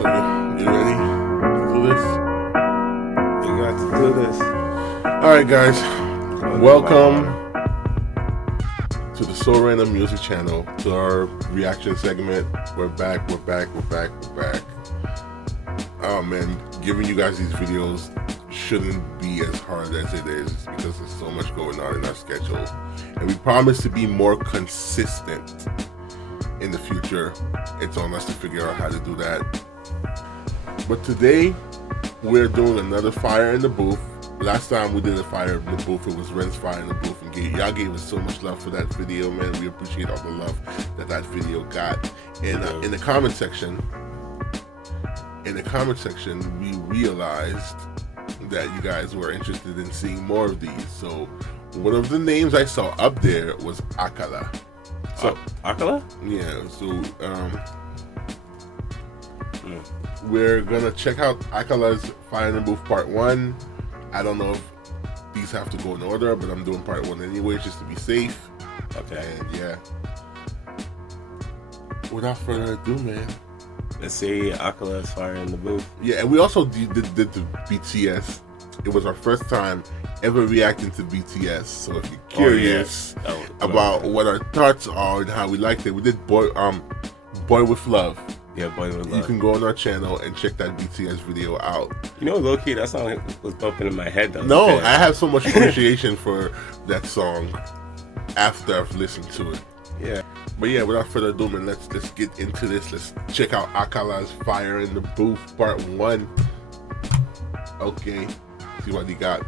So you ready to do this? You got to do this. All right, guys. Welcome to the So Random Music Channel, to our reaction segment. We're back. Oh man, giving you guys these videos shouldn't be as hard as it is because there's so much going on in our schedule, and we promise to be more consistent in the future. It's on us to figure out how to do that. But today we're doing another fire in the booth. Last time we did a fire in the booth, it was Ren's fire in the booth, and y'all gave us so much love for that video, man. We appreciate all the love that video got. And in the comment section, we realized that you guys were interested in seeing more of these. So one of the names I saw up there was Akala. So Akala? Yeah. So we're gonna check out Akala's Fire in the Booth Part 1. I don't know if these have to go in order, but I'm doing Part 1 anyway, just to be safe. Okay. And yeah. Without further ado, man. Let's see Akala's Fire in the Booth. Yeah, and we also did the BTS. It was our first time ever reacting to BTS. So if you're curious about what our thoughts are and how we liked it, we did Boy With Love. Yeah, Boy With Love. You can go on our channel and check that BTS video out. You know, low key, that song was bumping in my head though. No, I have so much appreciation for that song after I've listened to it. Yeah. But yeah, without further ado, man, let's get into this. Let's check out Akala's Fire in the Booth Part 1. Okay, see what he got.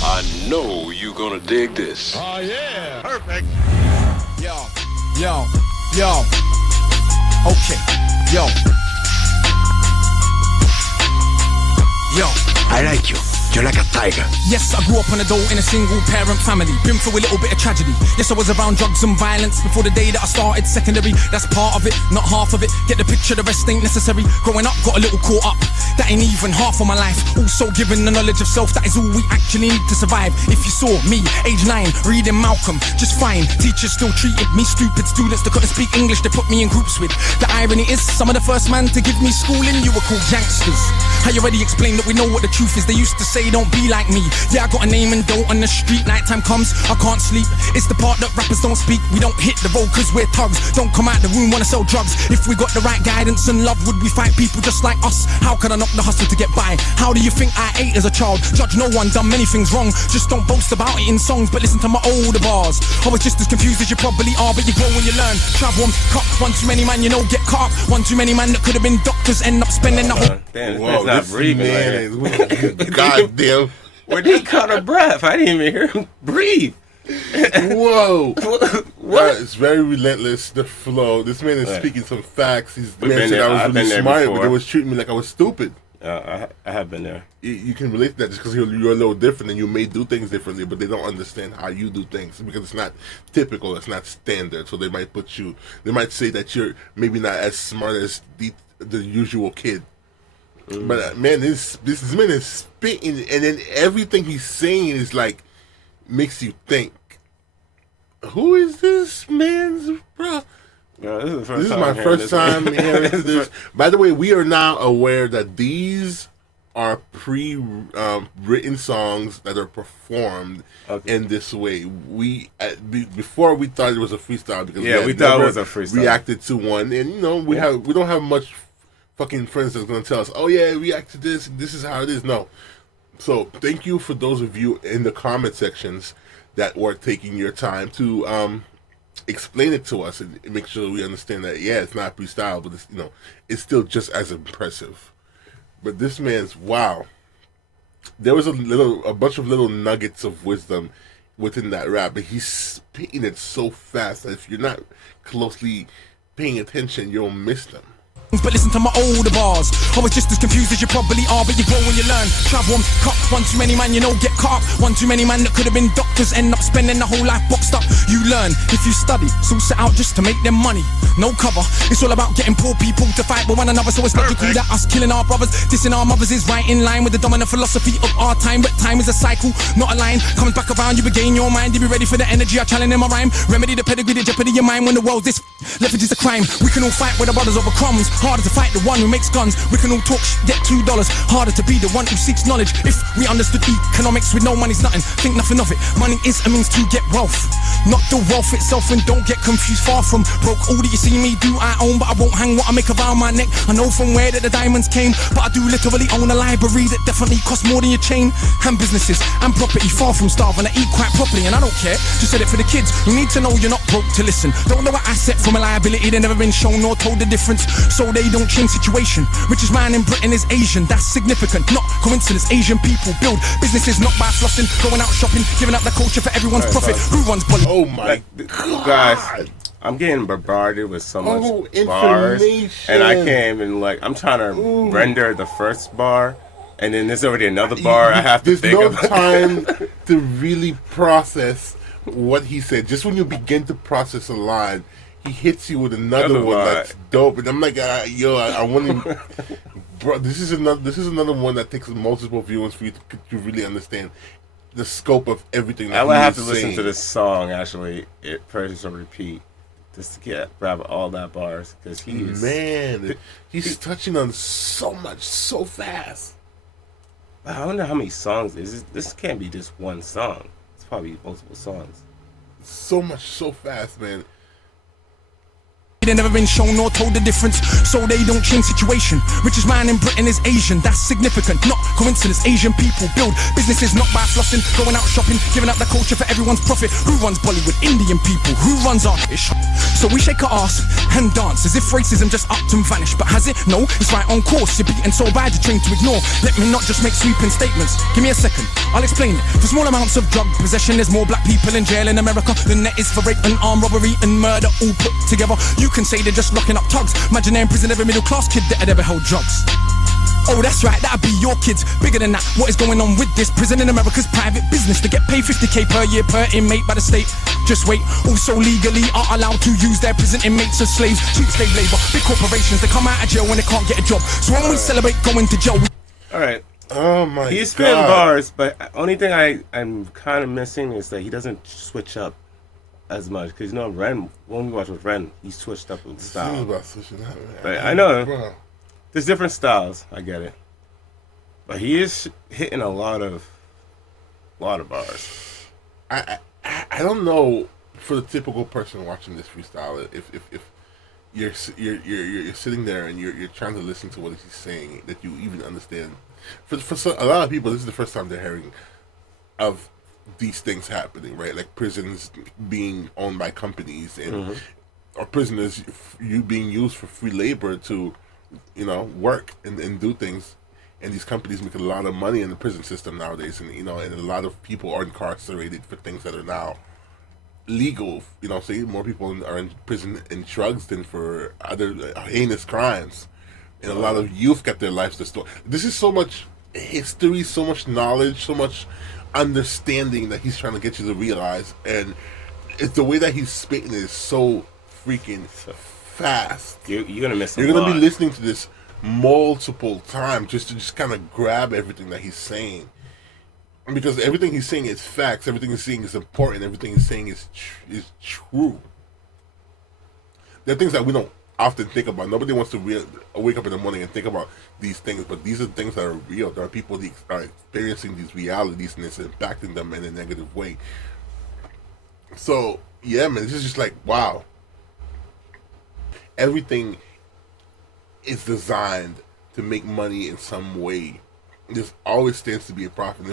I know you're gonna dig this. Oh yeah, Perfect. yo, okay, yo. I like you. You're like a tiger. Yes, I grew up on a dole in a single parent family. Been through a little bit of tragedy. Yes, I was around drugs and violence before the day that I started secondary. That's part of it, not half of it. Get the picture, the rest ain't necessary. Growing up, got a little caught up. That ain't even half of my life. Also given the knowledge of self, that is all we actually need to survive. If you saw me, age 9, reading Malcolm, just fine. Teachers still treated me stupid. Students that couldn't speak English, they put me in groups with. The irony is, some of the first man to give me schooling, you were called youngsters. I already explained that we know what the truth is. They used to say don't be like me. Yeah, I got a name and dough on the street. Nighttime comes, I can't sleep. It's the part that rappers don't speak. We don't hit the road cause we're thugs. Don't come out the room, wanna sell drugs. If we got the right guidance and love, would we fight people just like us? How can I knock the hustle to get by? How do you think I ate as a child? Judge no one, done many things wrong. Just don't boast about it in songs, but listen to my older bars. I was just as confused as you probably are, but you grow when you learn. Travel on cup, one too many man, you know, get caught. One too many man that could have been doctors, end up spending the whole... Damn, Whoa, not this breathing man right is goddamn. Where did he caught a breath? I didn't even hear him breathe. Whoa. What? It's very relentless, the flow. This man is speaking some facts. He's We've man been said there. I was I've really been there smart, but before. they was treating me like I was stupid. I have been there. You can relate to that just because you're a little different and you may do things differently, but they don't understand how you do things because it's not typical, it's not standard. So they might say that you're maybe not as smart as the usual kid. But man, this man is spitting, and then everything he's saying is like makes you think, who is this man's bro? Yeah, this This is my first time hearing this. By the way, we are now aware that these are pre-written songs that are performed in this way. Before we thought it was a freestyle because we thought it was a freestyle. Reacted to one, and you know we don't have much fucking friends that's gonna tell us, oh yeah, react to this. This is how it is. No. So thank you for those of you in the comment sections that were taking your time to explain it to us and make sure we understand that it's not freestyle, but it's still just as impressive. But this man's wow. There was a bunch of little nuggets of wisdom within that rap, but he's spitting it so fast that if you're not closely paying attention, you'll miss them. But listen to my older bars. I was just as confused as you probably are, but you grow when you learn. Travel on cup, one too many man, you know, get caught. One too many man that could have been doctors, end up spending the whole life boxed up. You learn if you study, so set out just to make them money. No cover, it's all about getting poor people to fight with one another. So it's logical that us killing our brothers, dissing our mothers is right in line with the dominant philosophy of our time. But time is a cycle, not a line. Comes back around, you regain your mind. You be ready for the energy I challenge in my rhyme. Remedy the pedigree, the jeopardy of mind. When the world's this leverage is a crime. We can all fight with our brothers over crumbs. Harder to fight the one who makes guns. We can all talk get $2. Harder to be the one who seeks knowledge. If we understood economics with no money's nothing, think nothing of it. Money is a means to get wealth, not the wealth itself. And don't get confused, far from broke. All that you see me do I own, but I won't hang what I make around my neck. I know from where that the diamonds came, but I do literally own a library that definitely costs more than your chain. And businesses and property, far from starving. I eat quite properly and I don't care. Just said it for the kids who need to know you're not broke to listen. Don't know an asset from a liability. They've never been shown nor told the difference, so they don't change situation. Richest man in Britain is Asian, that's significant, not coincidence. Asian people build businesses not by flossing, going out shopping, giving up the culture for everyone's profit. Who runs bully? Oh my God. Guys, I'm getting bombarded with so much bars, information. and I can't even I'm trying to render the first bar, and then there's already another bar I have to There's think no about. time to really process what he said. Just when you begin to process a line, he hits you with another one line. that's dope, and I'm like, I want to. Bro, this is another one that takes multiple viewings for you to really understand the scope of everything. That I would he have to is listen saying. to this song actually, first on repeat, just to grab all that bars, because He's touching on so much so fast. I wonder how many songs this can't be just one song. It's probably multiple songs. So much so fast, man. They've never been shown nor told the difference, so they don't change situation. Richest man in Britain is Asian, that's significant, not coincidence. Asian people build businesses not by flossing, going out shopping, giving up the culture for everyone's profit. Who runs Bollywood? Indian people. Who runs our ish? So we shake our ass and dance as if racism just upped and vanished. But has it? No, it's right on course. You're beaten so bad you're trained to ignore. Let me not just make sweeping statements. Give me a second, I'll explain it. For small amounts of drug possession, there's more black people in jail in America than there is for rape and armed robbery and murder all put together. You can say they're just locking up thugs. Imagine they're in prison, every middle class kid that had ever held drugs. Oh, that's right, that'd be your kids. Bigger than that, what is going on with this? Prison in America's private business. To get paid $50K per year per inmate by the state. Just wait, also legally are allowed to use their prison inmates as slaves. Cheap slave labor, big corporations, they come out of jail when they can't get a job. So when we celebrate going to jail, Alright. Oh my He's God. spitting bars, but only thing I'm kind of missing is that he doesn't switch up as much. Because Ren, when we watched with Ren, he switched up with This is style. about switching up, man. But I know. Bro. There's different styles, I get it. But he is hitting a lot of bars. I don't know for the typical person watching this freestyle if you're sitting there and you're trying to listen to what he's saying that you even understand. For a lot of people, this is the first time they're hearing of these things happening, right? Like prisons being owned by companies and or prisoners you being used for free labor to work and do things. And these companies make a lot of money in the prison system nowadays, and and a lot of people are incarcerated for things that are now legal. So more people are in prison in drugs than for other heinous crimes, and a lot of youth got their lives destroyed. This is so much history, so much knowledge, so much understanding that he's trying to get you to realize, and it's the way that he's spitting is so freaking fast. You're gonna miss. You're gonna be listening to this multiple times just to kind of grab everything that he's saying, because everything he's saying is facts. Everything he's saying is important. Everything he's saying is true. There are things that we don't often think about. Nobody wants to wake up in the morning and think about these things, but these are things that are real. There are people that are experiencing these realities and it's impacting them in a negative way. So yeah, man, this is just like, wow. Everything is designed to make money in some way. There always stands to be a profit.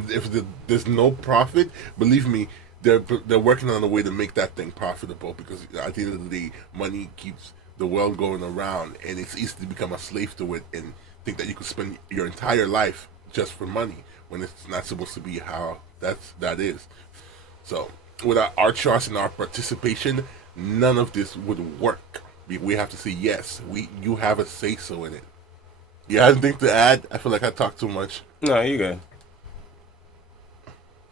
If there's no profit, believe me, they're working on a way to make that thing profitable, because at the end of the day, money keeps the world going around, and it's easy to become a slave to it and think that you could spend your entire life just for money when it's not supposed to be how that is. So without our trust and our participation, none of this would work. We have to say yes. You have a say so in it. You have anything to add? I feel like I talked too much. No, you good.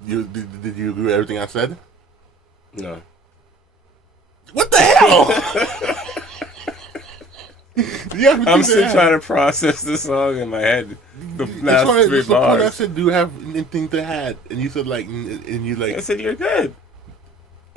Did you agree with everything I said? No. What the hell? I'm still trying to process the song in my head. The last three that's the point. I bars. said, do you have anything to add? And you said like, and you like, I said you're good.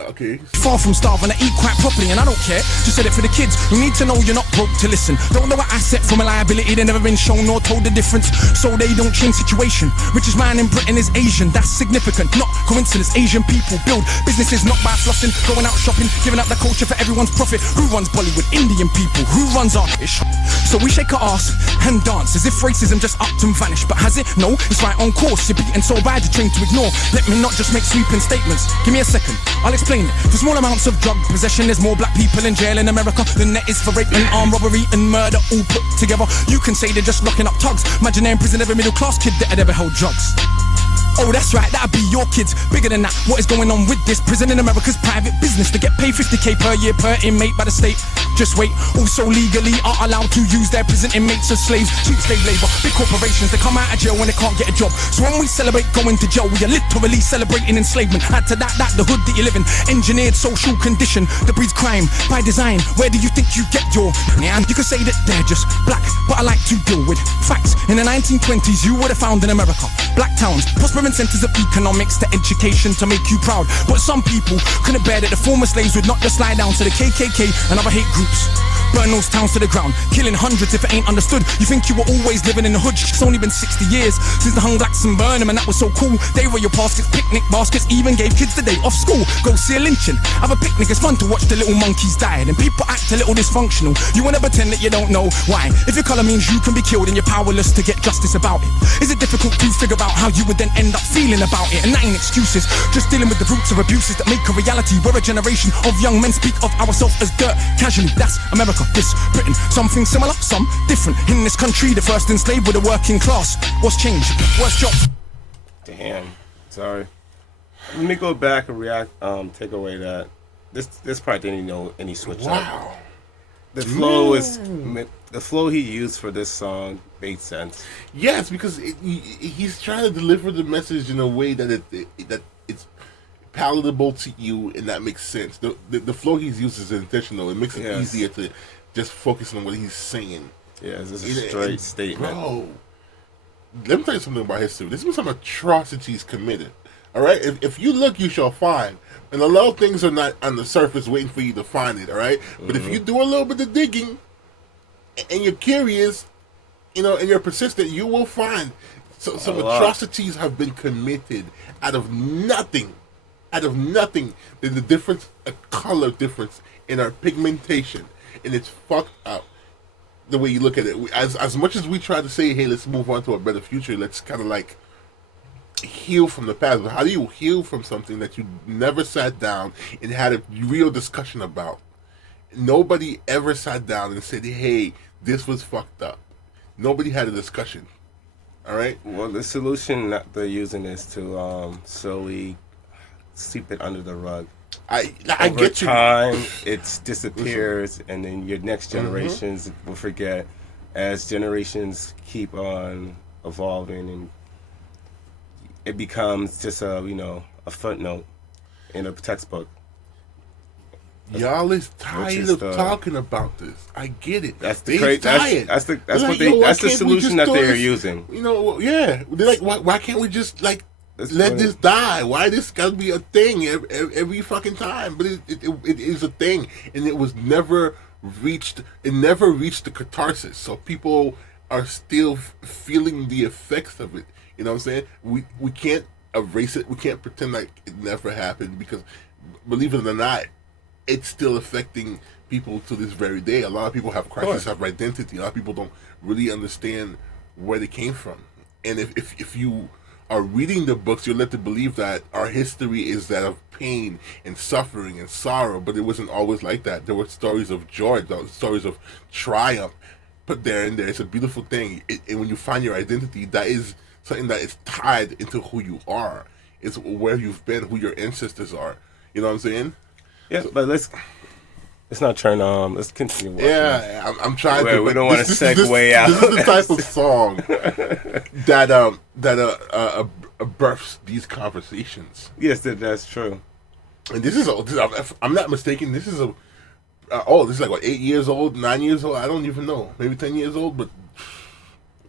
okay. Far from starving, I eat quite properly and I don't care. Just said it for the kids who need to know you're not broke to listen. Don't know an asset from a liability, they never been shown nor told the difference. So they don't change situation. Richest man in Britain is Asian, that's significant. Not coincidence, Asian people build businesses not by flossing. Going out shopping, giving up the culture for everyone's profit. Who runs Bollywood? Indian people. Who runs our ish? So we shake our ass and dance as if racism just upped and vanished. But has it? No, it's right on course. You're beaten so bad you're trained to ignore. Let me not just make sweeping statements. Give me a second, I'll explain it. For small amounts of drug possession, there's more black people in jail in America than there is for rape and armed robbery and murder all put together. You can say they're just locking up thugs. Imagine they're in prison, every middle class kid that had ever held drugs. Oh, that's right, that'd be your kids. Bigger than that, what is going on with this? Prison in America's private business. They get paid 50k per year per inmate by the state. Just wait, also legally are allowed to use their prison inmates as slaves. Cheap slave labor, big corporations, they come out of jail when they can't get a job. So when we celebrate going to jail, we are literally celebrating enslavement. Add to that, the hood that you live in, engineered social condition that breeds crime by design. Where do you think you get your... And you could say that they're just black, but I like to deal with facts. In the 1920s, you would have found in America black towns, prospering centers of economics to education to make you proud. But some people couldn't bear that the former slaves would not just lie down to the KKK and other hate groups. Burn those towns to the ground, killing hundreds if it ain't understood. You think you were always living in the hood? It's only been 60 years since the hung blacks and burned them, and that was so cool. They were your baskets, picnic baskets, even gave kids the day off school. Go see a lynching, have a picnic, it's fun to watch the little monkeys die. And people act a little dysfunctional. You wanna pretend that you don't know why. If your color means you can be killed and you're powerless to get justice about it, is it difficult to figure out how you would then end up feeling about it? And that ain't excuses, just dealing with the roots of abuses that make a reality. We're a generation of young men speak of ourselves as dirt casually. That's America, this Britain. Something similar, some different. In this country, the first enslaved were the working class. What's changed? Worst job. Damn. Sorry. Let me go back and react. Take away that this part didn't know any switch up. Wow. The flow is the flow he used for this song made sense. Yes, because he's trying to deliver the message in a way that it's palatable to you, and that makes sense. The flow he's used is intentional. It makes it easier to just focus on what he's saying. Yeah, this is a straight statement. Bro, let me tell you something about history. There's been some atrocities committed. All right? If you look, you shall find. And a lot of things are not on the surface waiting for you to find it, all right? But if you do a little bit of digging and you're curious, and you're persistent, you will find some atrocities have been committed out of nothing. Out of nothing. There's a color difference in our pigmentation. And it's fucked up the way you look at it. As much as we try to say, hey, let's move on to a better future, let's kind of like heal from the past. But how do you heal from something that you never sat down and had a real discussion about? Nobody ever sat down and said, hey, this was fucked up. Nobody had a discussion. All right? Well, the solution that they're using is to slowly sweep it under the rug. I Over get you. time, it disappears, and then your next generations will forget. As generations keep on evolving, and it becomes just a footnote in a textbook. Y'all is tired of talking about this. I get it. That's they the tired. that's They're that's the can't we solution just that throw they're this- using. Yeah. They're like, why can't we just like let this die? Why this gotta be a thing every fucking time? But it is a thing, and it was never reached. It never reached the catharsis. So people are still feeling the effects of it. You know what I'm saying? We can't erase it. We can't pretend like it never happened, because believe it or not, it's still affecting people to this very day. A lot of people have crisis of identity. A lot of people don't really understand where they came from. And if you are reading the books, you're led to believe that our history is that of pain and suffering and sorrow, but it wasn't always like that. There were stories of joy, stories of triumph put there in there. It's a beautiful thing. And when you find your identity, that is something that is tied into who you are. It's where you've been, who your ancestors are. You know what I'm saying? Yeah, but let's not turn on. Let's continue watching. Yeah, I'm trying to. We don't want to segue out. This is the type of song that births these conversations. Yes, that's true. And this is, if I'm not mistaken, this is this is like what, 8 years old, 9 years old. I don't even know, maybe 10 years old, but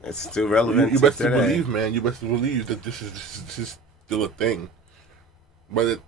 it's still relevant. You best to believe, man. You best to believe that this is still a thing. But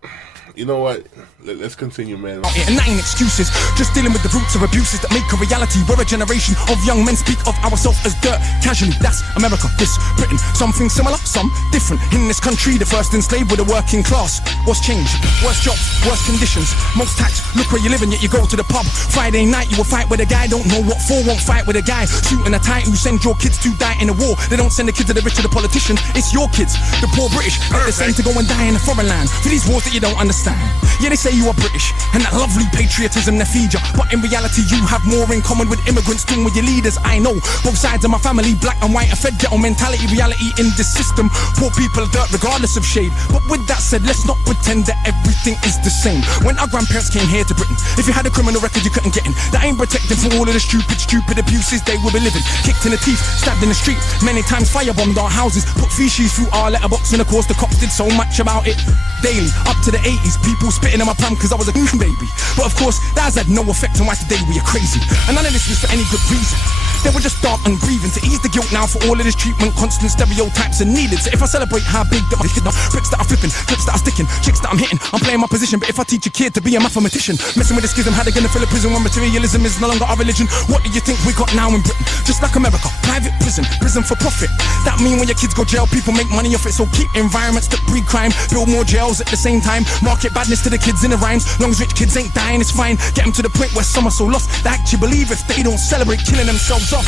you know what? Let's continue, man. And that ain't excuses, just dealing with the roots of abuses that make a reality. We're a generation of young men speak of ourselves as dirt casually. That's America, this Britain. Something similar, some different. In this country, the first enslaved with the working class. What's changed? Worse jobs, worse conditions, most tax. Look where you live and yet you go to the pub. Friday night you will fight with a guy, don't know what for, won't fight with a guy. Shooting a tie who send your kids to die in a war. They don't send the kids to the rich or the politician, it's your kids, the poor British. They're the same to go and die in a foreign land. For these wars that you don't understand. Yeah, they say you are British, and that lovely patriotism they feed you. But in reality, you have more in common with immigrants than with your leaders. I know both sides of my family, black and white, a fed ghetto mentality, reality in this system. Poor people are dirt regardless of shade. But with that said, let's not pretend that everything is the same. When our grandparents came here to Britain, if you had a criminal record, you couldn't get in. That ain't protected from all of the stupid abuses they will be living. Kicked in the teeth, stabbed in the street, many times firebombed our houses, put feces through our letterbox, and of course the cops did so much about it. Daily, up to the 80s, people spitting in my palm cause I was a baby. But of course, that has had no effect on why today we are crazy. And none of this was for any good reason. They were just dark and grieving to ease the guilt now for all of this treatment. Constant stereotypes are needed. So if I celebrate how big that my bricks that are flipping, clips that are sticking, chicks that I'm hitting, I'm playing my position. But if I teach a kid to be a mathematician, messing with the schism, how they gonna fill a prison when materialism is no longer our religion? What do you think we got now in Britain? Just like America, private prison for profit. That mean when your kids go jail, people make money off it. So keep environments that breed crime, build more jails at the same time. Market badness to the kids in the rhymes. Long as rich kids ain't dying, it's fine. Get them to the point where some are so lost they actually believe if they don't celebrate killing themselves off.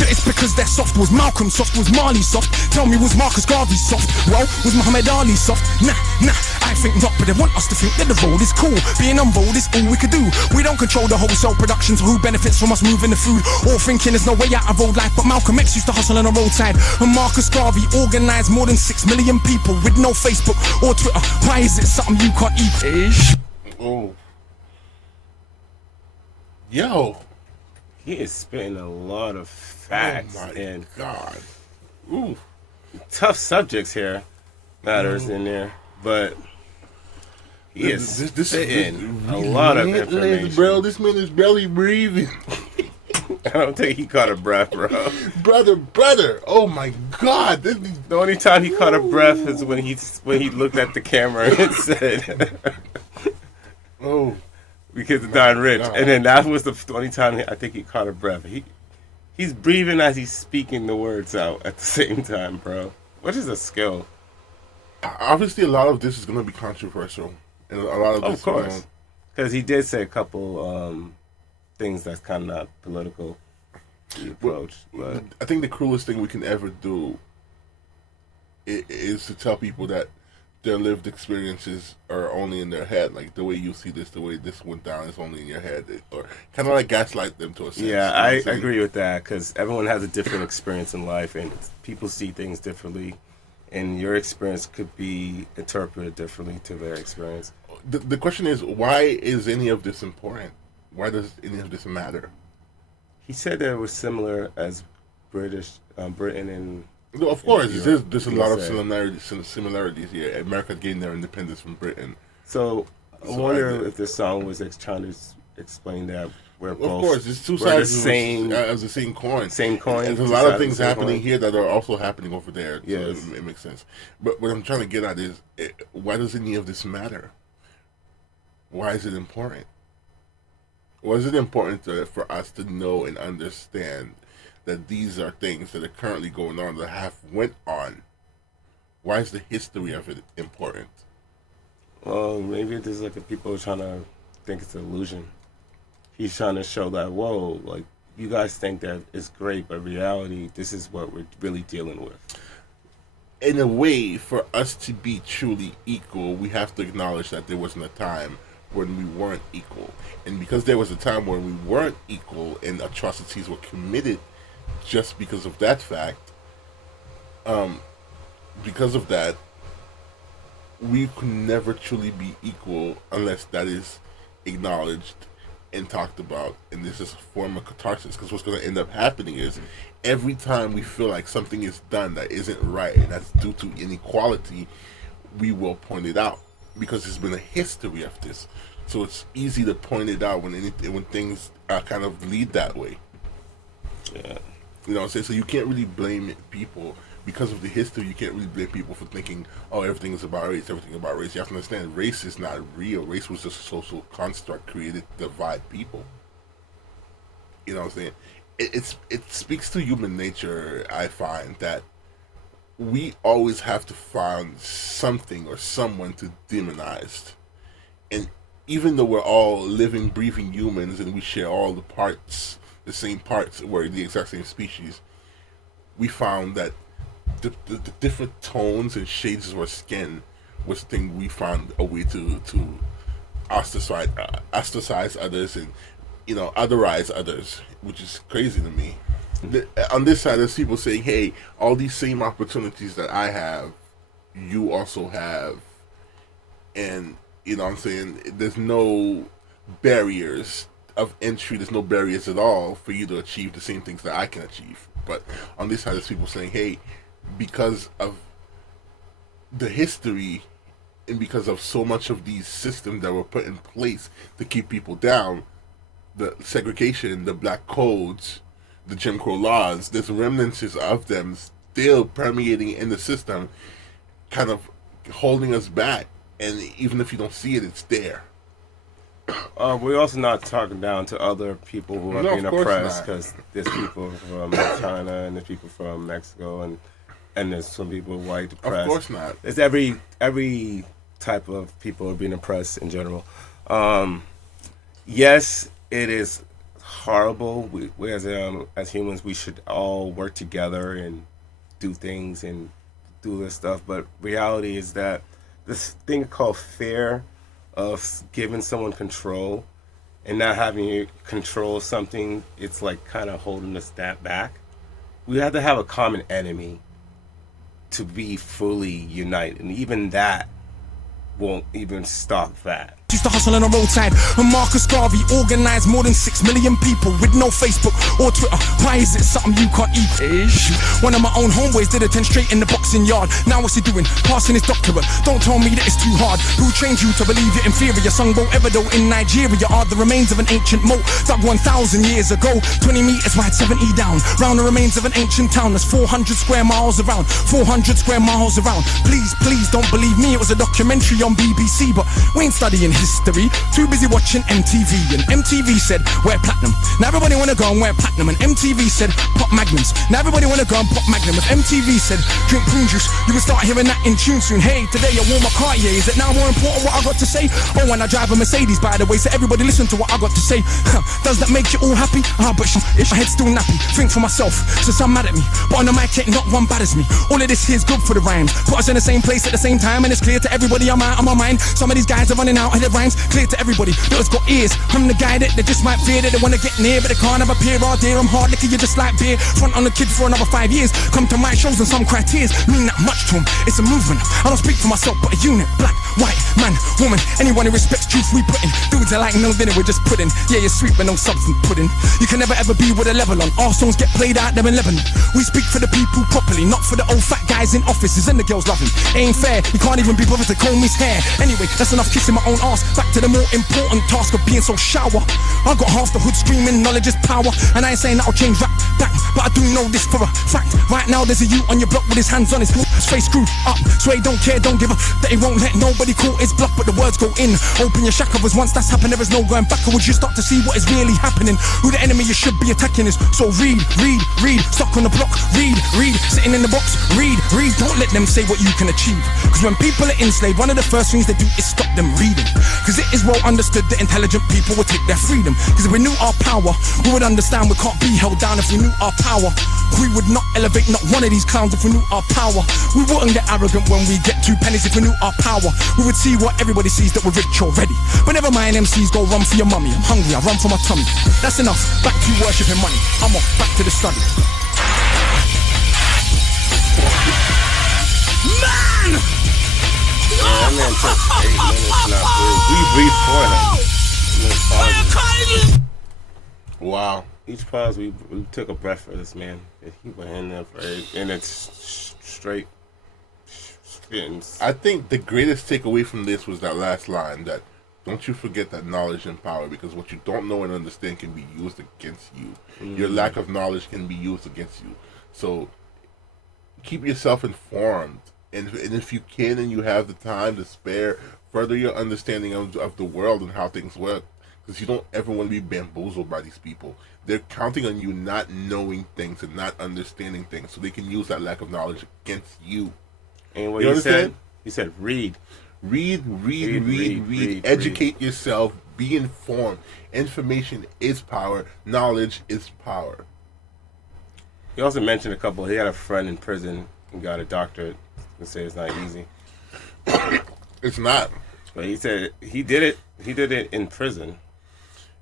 That it's because they're soft. Was Malcolm soft? Was Marley soft? Tell me, was Marcus Garvey soft? Well, was Muhammad Ali soft? Nah, I think not, but they want us to think that the road is cool. Being on board is all we could do. We don't control the wholesale production, so who benefits from us moving the food? All thinking there's no way out of road life, but Malcolm X used to hustle on the roadside. And Marcus Garvey organised more than 6 million people with no Facebook or Twitter. Why is it something you can't eat? Oh. Yo. He is spitting a lot of facts and God. Ooh. tough subjects here, matters in there, but he is spitting a lot of information. Bro, this man is barely breathing. I don't think he caught a breath, bro. Brother. Oh my God. The only time he caught a breath is when he looked at the camera and said, "Oh." Because of Don Rich. And then that was the only time I think he caught a breath. He's breathing as he's speaking the words out at the same time, bro. What is a skill? Obviously, a lot of this is going to be controversial. And a lot of this, of course. Because he did say a couple things that's kind of not political approach. But I think the cruelest thing we can ever do is to tell people that their lived experiences are only in their head. Like, the way you see this, the way this went down is only in your head. Or kind of like gaslight them to a sense. Yeah, I agree with that, because everyone has a different experience in life, and people see things differently, and your experience could be interpreted differently to their experience. The question is, why is any of this important? Why does any of this matter? He said that it was similar as Britain and... No, of course, there's a lot of similarities here. America gained their independence from Britain. So I wonder if this song was trying to explain that we're both... Of course, it's two sides of the same coin. Same coin. And there's a lot of things happening here that are also happening over there. Yes. So it makes sense. But what I'm trying to get at is, why does any of this matter? Why is it important? Why is it important for us to know and understand that these are things that are currently going on, that have went on? Why is the history of it important? Well, maybe there's like people are trying to think it's an illusion. He's trying to show that, whoa, like, you guys think that it's great, but reality, this is what we're really dealing with. In a way, for us to be truly equal, we have to acknowledge that there wasn't a time when we weren't equal. And because there was a time when we weren't equal and atrocities were committed just because of that fact, because of that, we can never truly be equal unless that is acknowledged and talked about. And this is a form of catharsis, because what's going to end up happening is every time we feel like something is done that isn't right and that's due to inequality, we will point it out. because there's been a history of this. So it's easy to point it out when things kind of lead that way. Yeah. You know what I'm saying? So you can't really blame people because of the history. You can't really blame people for thinking, oh, everything is about race, everything about race. You have to understand, race is not real. Race was just a social construct created to divide people. You know what I'm saying? It speaks to human nature, I find, that we always have to find something or someone to demonize. And even though we're all living, breathing humans and we share all the same parts, we're the exact same species, we found that the different tones and shades of our skin was the thing we found a way to ostracize others and, you know, otherize others, which is crazy to me. On this side, there's people saying, hey, all these same opportunities that I have, you also have. And, you know what I'm saying, there's no barriers of entry, there's no barriers at all for you to achieve the same things that I can achieve. But on this side, there's people saying, hey, because of the history and because of so much of these systems that were put in place to keep people down, the segregation, the black codes, the Jim Crow laws, there's remnants of them still permeating in the system, kind of holding us back. And even if you don't see it, it's there. We're also not talking down to other people who are being oppressed, because there's people from China and there's people from Mexico and there's some people white oppressed. Of course not. It's every type of people are being oppressed in general. Yes, it is horrible. We as humans, we should all work together and do things and do this stuff. But reality is that this thing called fear of giving someone control and not having you control something, it's like kind of holding us that back. We have to have a common enemy to be fully united, and even that won't even stop that. Used to hustle on the roadside, and Marcus Garvey organized more than 6 million people with no Facebook or Twitter. Why is it something you can't eat? One of my own homeboys did a 10 straight in the boxing yard. Now what's he doing? Passing his doctorate. Don't tell me that it's too hard. Who trained you to believe you're inferior? Sungbo Ebedo in Nigeria are the remains of an ancient moat dug 1,000 years ago. 20 meters wide, 70 down. Round the remains of an ancient town that's 400 square miles around. 400 square miles around. Please don't believe me. It was a documentary on BBC, but we ain't studying history, too busy watching MTV. And MTV said, wear platinum. Now everybody wanna go and wear platinum. And MTV said, pop magnums. Now everybody wanna go and pop magnum. If MTV said, drink prune juice, you will start hearing that in tune soon. Hey, today I wore my Cartier. Is it now more important what I got to say? Oh, and I drive a Mercedes, by the way, so everybody listen to what I got to say. Does that make you all happy? But if my head's still nappy, think for myself, so some mad at me. But on the mic, ain't not one bad as me. All of this here's good for the rhymes. Put us in the same place at the same time, and it's clear to everybody I'm out of my mind. Some of these guys are running out of their rhymes. Clear to everybody that has got ears. I'm the guy that they just might fear, that they wanna get near, but they can't have a peer. Oh dear, I'm hard liquor, you just like beer. Front on the kid for another 5 years. Come to my shows and some cry tears. Mean that much to them, it's a movement. I don't speak for myself, but a unit. Black, white, man, woman. Anyone who respects truth we put in. Dudes are like no dinner, we're just pudding. Yeah, you're sweet but no substance pudding. You can never ever be with a level on. Our songs get played out there in Lebanon. We speak for the people properly, not for the old fat guys in offices and the girls loving. Ain't fair, you can't even be bothered to comb his hair. Anyway, that's enough kissing my own ass. Back to the more important task of being so shower. I got half the hood screaming, knowledge is power. And I ain't saying that'll change rap, but I do know this for a fact. Right now there's a youth on your block with his hands on his face screwed up. So he don't care, don't give a that he won't let nobody call his bluff, but the words go in. Open your shackles, once that's happened there is no going backwards. You start to see what is really happening. Who the enemy you should be attacking is. So read, stuck on the block, read, sitting in the box, read, don't let them say what you can achieve. Cause when people are enslaved, one of the first things they do is stop them reading. Cause it is well understood that intelligent people will take their freedom. Cause if we knew our power, we would understand we can't be held down. If we knew our power, we would not elevate not one of these clowns. If we knew our power, we wouldn't get arrogant when we get 2 pennies. If we knew our power, we would see what everybody sees, that we're rich already. But never mind, MCs go run for your mummy. I'm hungry, I run for my tummy. That's enough, back to worshipping money. I'm off, back to the study. Man! That man took 8 minutes not through. We breathed for him. Wow. Each pause, we took a breath for this man. He went in there for 8 minutes straight. experience. I think the greatest takeaway from this was that last line, that don't you forget that knowledge and power, because what you don't know and understand can be used against you. Your lack of knowledge can be used against you. So keep yourself informed. And if you can and you have the time to spare, further your understanding of the world and how things work. Because you don't ever want to be bamboozled by these people. They're counting on you not knowing things and not understanding things, so they can use that lack of knowledge against you. And what you said, he said, read. Read. Educate yourself. Be informed. Information is power. Knowledge is power. He also mentioned he had a friend in prison and got a doctorate. And say it's not easy. It's not. But he said he did it. He did it in prison.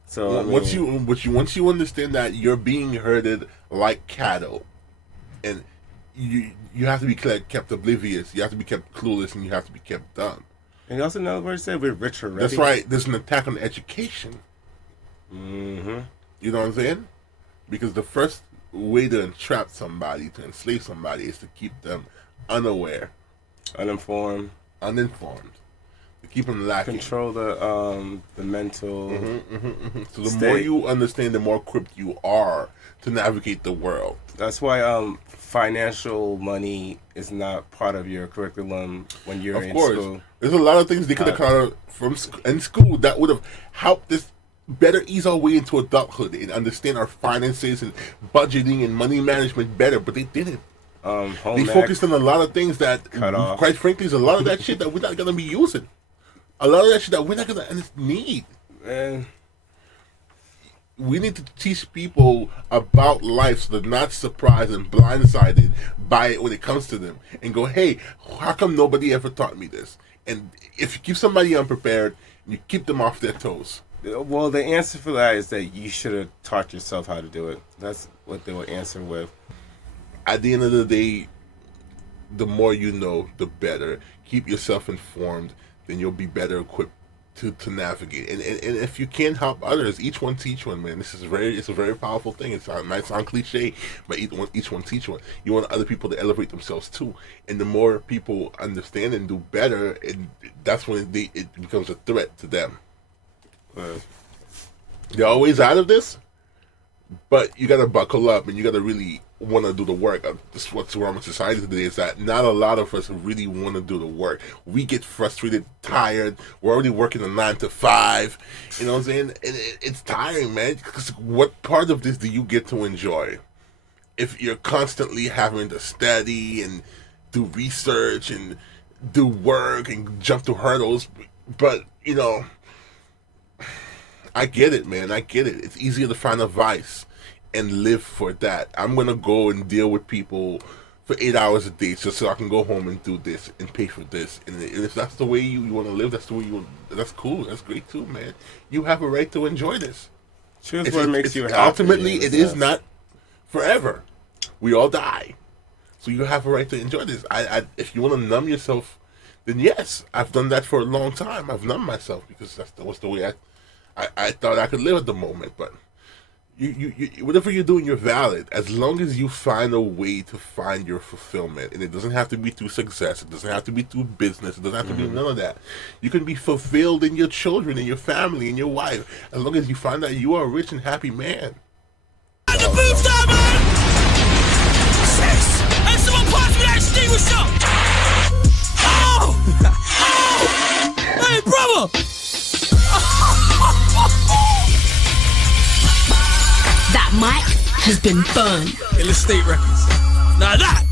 So I mean, once you understand that you're being herded like cattle, and you have to be kept oblivious, you have to be kept clueless, and you have to be kept dumb. And you also know where it said we're rich already. That's right. There's an attack on education. Mm-hmm. You know what I'm saying? Because the first way to entrap somebody, to enslave somebody, is to keep them unaware, uninformed, to keep them lacking. Control the mental. So the more you understand, the more equipped you are to navigate the world. That's why financial money is not part of your curriculum when you're in school. There's a lot of things they could have caught from in school that would have helped us better ease our way into adulthood and understand our finances and budgeting and money management better, but they didn't. They focused on a lot of things that, quite frankly, is a lot of that shit that we're not going to be using. A lot of that shit that we're not going to need. And we need to teach people about life so they're not surprised and blindsided by it when it comes to them. And go, hey, how come nobody ever taught me this? And if you keep somebody unprepared, you keep them off their toes. Well, the answer for that is that you should have taught yourself how to do it. That's what they will answer with. At the end of the day, the more you know, the better. Keep yourself informed, then you'll be better equipped to navigate. And if you can help others, each one teach one, man. It's a very powerful thing. It might sound cliche, but each one teach one. You want other people to elevate themselves too. And the more people understand and do better, and that's when it becomes a threat to them. They're always out of this, but you gotta buckle up and you gotta really want to do the work. This is what's wrong with society today, is that not a lot of us really want to do the work. We get frustrated, tired. We're already working a 9 to 5. You know what I'm saying? And it's tiring, man. Because what part of this do you get to enjoy if you're constantly having to study and do research and do work and jump through hurdles? But, you know, I get it, man. I get it. It's easier to find a vice and live for that. I'm going to go and deal with people for 8 hours a day just so I can go home and do this and pay for this. And if that's the way you want to live, that's the way that's cool. That's great too, man. You have a right to enjoy this. Choose what makes you happy. Ultimately, it is not forever. We all die. So you have a right to enjoy this. If you want to numb yourself, then yes, I've done that for a long time. I've numbed myself because that was the way I thought I could live at the moment. But you whatever you're doing, you're valid as long as you find a way to find your fulfillment. And it doesn't have to be through success. It doesn't have to be through business. It doesn't have to be none of that. You can be fulfilled in your children, in your family, in your wife, as long as you find that you are a rich and happy man. The boom star, man! Hey, someone pass me that extinguisher! Oh! Oh! Hey, brother! That mic has been burned. Illustrate Records. Now that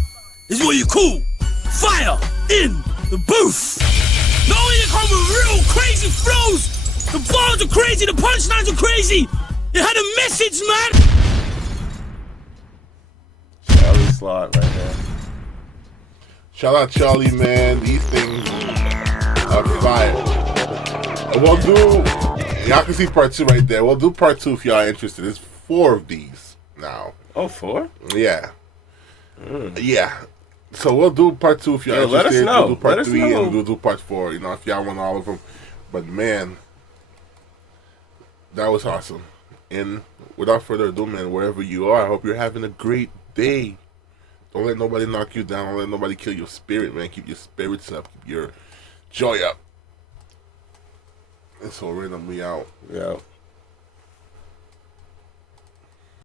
is what you call fire in the booth. Not only they come with real crazy flows, the bars are crazy, the punchlines are crazy. It had a message, man. Charlie Slot right there. Shout out Charlie, man. These things are fire. We'll do, y'all can see part 2 right there. We'll do part 2 if y'all are interested. There's 4 of these now. Oh, 4? Yeah. Yeah. So we'll do part 2 if y'all interested. Let us know. We'll do part Let us 3 know. and we'll do part 4, you know, if y'all want all of them. But man, that was awesome. And without further ado, man, wherever you are, I hope you're having a great day. Don't let nobody knock you down. Don't let nobody kill your spirit, man. Keep your spirits up. Keep your joy up. And so, random, we out. Yeah.